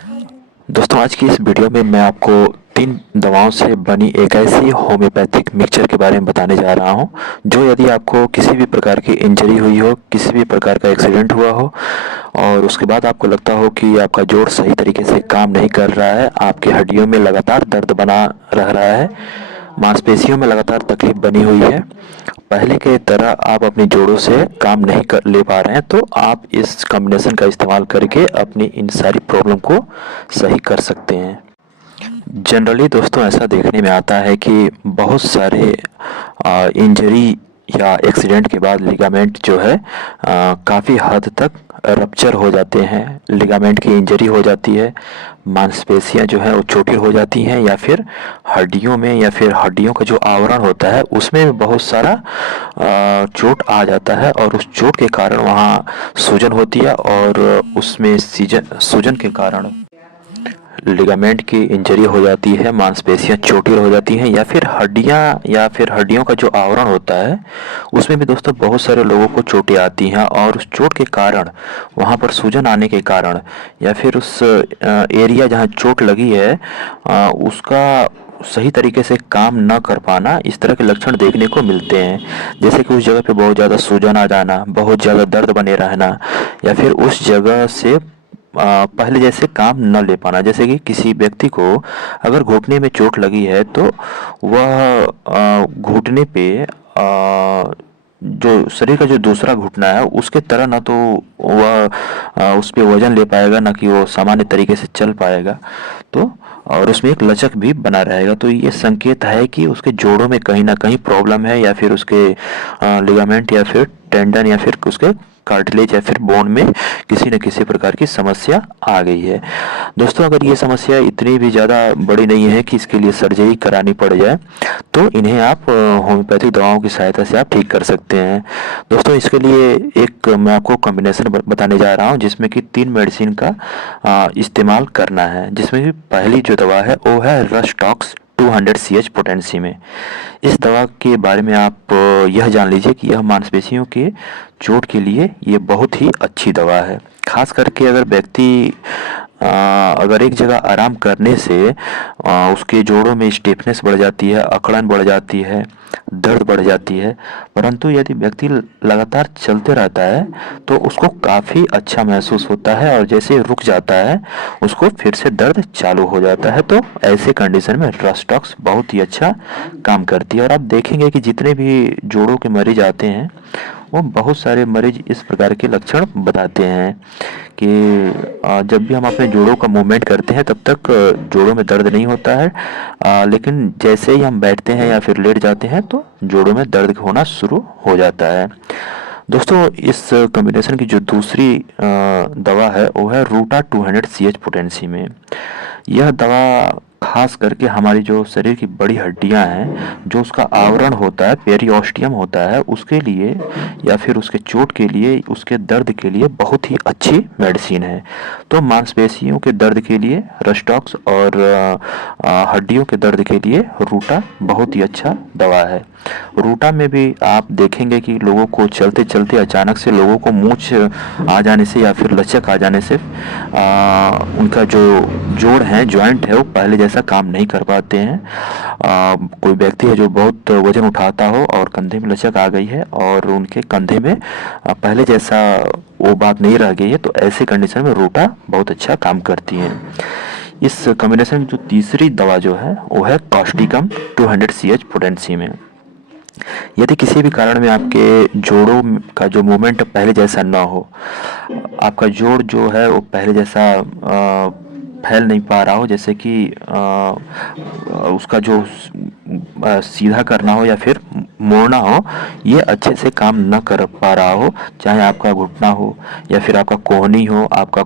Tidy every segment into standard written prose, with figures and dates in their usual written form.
दोस्तों, आज की इस वीडियो में मैं आपको 3 दवाओं से बनी एक ऐसी होम्योपैथिक मिक्सचर के बारे में बताने जा रहा हूं, जो यदि आपको किसी भी प्रकार की इंजरी हुई हो, किसी भी प्रकार का एक्सीडेंट हुआ हो और उसके बाद आपको लगता हो कि आपका जोड़ सही तरीके से काम नहीं कर रहा है, आपकी हड्डियों में लगातार दर्द बना रह रहा है, मांसपेशियों में लगातार तकलीफ बनी हुई है, पहले के तरह आप अपने जोड़ों से काम नहीं कर ले पा रहे हैं, तो आप इस कॉम्बिनेशन का इस्तेमाल करके अपनी इन सारी प्रॉब्लम को सही कर सकते हैं। जनरली दोस्तों, ऐसा देखने में आता है कि बहुत सारे इंजरी या एक्सीडेंट के बाद लिगामेंट जो है काफ़ी हद तक रप्चर हो जाते हैं। लिगामेंट की इंजरी हो जाती है, मांसपेशियां जो है वो चोटिल हो जाती हैं, या फिर हड्डियों में या फिर हड्डियों का जो आवरण होता है उसमें भी बहुत सारा चोट आ जाता है और उस चोट के कारण वहाँ सूजन होती है और उसमें सूजन के कारण लिगामेंट की इंजरी हो जाती है, मांसपेशियां चोटिल हो जाती हैं, या फिर हड्डियों का जो आवरण होता है उसमें भी दोस्तों बहुत सारे लोगों को चोटें आती हैं और उस चोट के कारण वहाँ पर सूजन आने के कारण या फिर उस एरिया जहाँ चोट लगी है उसका सही तरीके से काम न कर पाना, इस तरह के लक्षण देखने को मिलते हैं। जैसे कि उस जगह पे बहुत ज़्यादा सूजन आ जाना, बहुत ज़्यादा दर्द बने रहना, या फिर उस जगह से पहले जैसे काम न ले पाना। जैसे कि किसी व्यक्ति को अगर घुटने में चोट लगी है तो वह घुटने पे जो शरीर का जो दूसरा घुटना है उसके तरह ना तो वह उस पे वजन ले पाएगा, ना कि वो सामान्य तरीके से चल पाएगा। तो और उसमें एक लचक भी बना रहेगा, तो ये संकेत है कि उसके जोड़ों में कहीं ना कहीं प्रॉब्लम है, या फिर उसके लिगामेंट या फिर टेंडन या फिर उसके कार्टिलेज या फिर बोन में किसी न किसी प्रकार की समस्या आ गई है। दोस्तों, अगर ये समस्या इतनी भी ज़्यादा बड़ी नहीं है कि इसके लिए सर्जरी करानी पड़ जाए, तो इन्हें आप होम्योपैथिक दवाओं की सहायता से आप ठीक कर सकते हैं। दोस्तों, इसके लिए एक मैं आपको कॉम्बिनेशन बताने जा रहा हूँ जिसमें कि 3 मेडिसिन का इस्तेमाल करना है, जिसमें कि पहली जो दवा है वो है रस्टॉक्स 200 CH पोटेंसी में। इस दवा के बारे में आप यह जान लीजिए कि यह मांसपेशियों के चोट के लिए ये बहुत ही अच्छी दवा है। खास करके अगर व्यक्ति अगर एक जगह आराम करने से उसके जोड़ों में स्टिफनेस बढ़ जाती है, अकड़न बढ़ जाती है, दर्द बढ़ जाती है, परंतु यदि व्यक्ति लगातार चलते रहता है तो उसको काफ़ी अच्छा महसूस होता है और जैसे रुक जाता है उसको फिर से दर्द चालू हो जाता है। तो ऐसे कंडीशन में रस्टॉक्स बहुत ही अच्छा काम करती है। और आप देखेंगे कि जितने भी जोड़ों के मरीज आते हैं वो बहुत सारे मरीज इस प्रकार के लक्षण बताते हैं कि जब भी हम अपने जोड़ों का मूवमेंट करते हैं तब तक जोड़ों में दर्द नहीं होता है, लेकिन जैसे ही हम बैठते हैं या फिर लेट जाते हैं तो जोड़ों में दर्द होना शुरू हो जाता है। दोस्तों, इस कॉम्बिनेशन की जो दूसरी दवा है वो है रूटा 200 CH पोटेंसी में। यह दवा खास करके हमारी जो शरीर की बड़ी हड्डियां हैं, जो उसका आवरण होता है, पेरिओस्टियम होता है, उसके लिए या फिर उसके चोट के लिए, उसके दर्द के लिए बहुत ही अच्छी मेडिसिन है। तो मांसपेशियों के दर्द के लिए रस्टॉक्स और हड्डियों के दर्द के लिए रूटा बहुत ही अच्छा दवा है। रूटा में भी आप देखेंगे कि लोगों को चलते चलते अचानक से लोगों को मूंछ आ जाने से या फिर लचक आ जाने से उनका जो जोड़ है, जॉइंट है, वो पहले जैसा काम नहीं कर पाते हैं। कोई व्यक्ति है जो बहुत वजन उठाता हो और कंधे में लचक आ गई है और उनके कंधे में पहले जैसा वो बात नहीं रह गई है, तो ऐसे कंडीशन में रूटा बहुत अच्छा काम करती है। इस कॉम्बिनेशन की जो तीसरी दवा जो है वो है कॉस्टिकम 200 CH पोटेंसी में। यदि किसी भी कारण में आपके जोड़ों का जो मूवमेंट पहले जैसा ना हो, आपका जोड़ जो है वो पहले जैसा फैल नहीं पा रहा हो, जैसे कि उसका जो सीधा करना हो या फिर मोड़ना हो ये अच्छे से काम न कर पा रहा हो, चाहे आपका घुटना हो या फिर आपका कोहनी हो, आपका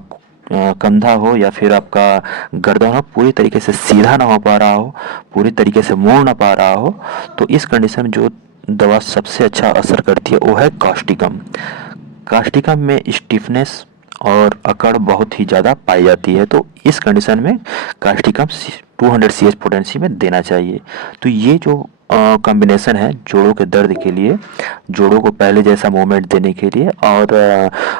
कंधा हो या फिर आपका गर्दन हो, पूरी तरीके से सीधा ना हो पा रहा हो, पूरी तरीके से मोड़ ना पा रहा हो, तो इस कंडीशन में जो दवा सबसे अच्छा असर करती है वो है कास्टिकम। कास्टिकम में स्टिफनेस और अकड़ बहुत ही ज़्यादा पाई जाती है, तो इस कंडीशन में कास्टिकम 200 CH पोटेंसी में देना चाहिए। तो ये जो कॉम्बिनेशन है जोड़ों के दर्द के लिए, जोड़ों को पहले जैसा मूवमेंट देने के लिए, और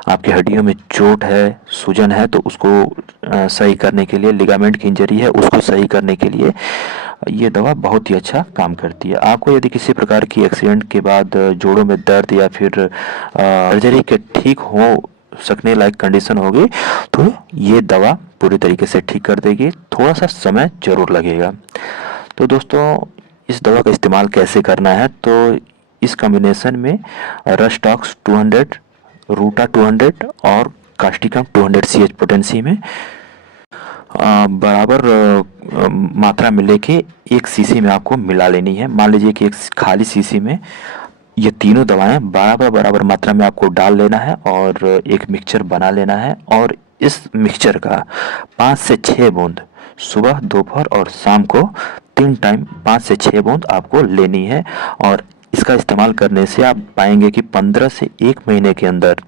आपकी हड्डियों में चोट है, सूजन है तो उसको सही करने के लिए, लिगामेंट की इंजरी है उसको सही करने के लिए ये दवा बहुत ही अच्छा काम करती है। आपको यदि किसी प्रकार की एक्सीडेंट के बाद जोड़ों में दर्द या फिर सर्जरी के ठीक हो सकने लायक कंडीशन होगी तो ये दवा पूरी तरीके से ठीक कर देगी, थोड़ा सा समय जरूर लगेगा। तो दोस्तों इस दवा का इस्तेमाल कैसे करना है, तो इस कॉम्बिनेशन में रस्टॉक्स 200, रूटा 200 और कास्टिकम 200 CH पोटेंसी में बराबर मात्रा में लेके एक शीशी में आपको मिला लेनी है। मान लीजिए कि एक खाली शीशी में ये तीनों दवाएं बराबर बराबर मात्रा में आपको डाल लेना है और एक मिक्सचर बना लेना है, और इस मिक्सचर का 5 से 6 बूंद सुबह, दोपहर और शाम को 3 टाइम 5 से 6 बूंद आपको लेनी है। और इसका इस्तेमाल करने से आप पाएंगे कि 15 से 1 महीने के अंदर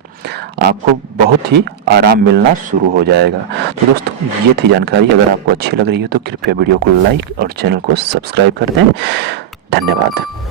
आपको बहुत ही आराम मिलना शुरू हो जाएगा। तो दोस्तों ये थी जानकारी, अगर आपको अच्छी लग रही है तो कृपया वीडियो को लाइक और चैनल को सब्सक्राइब कर दें। धन्यवाद।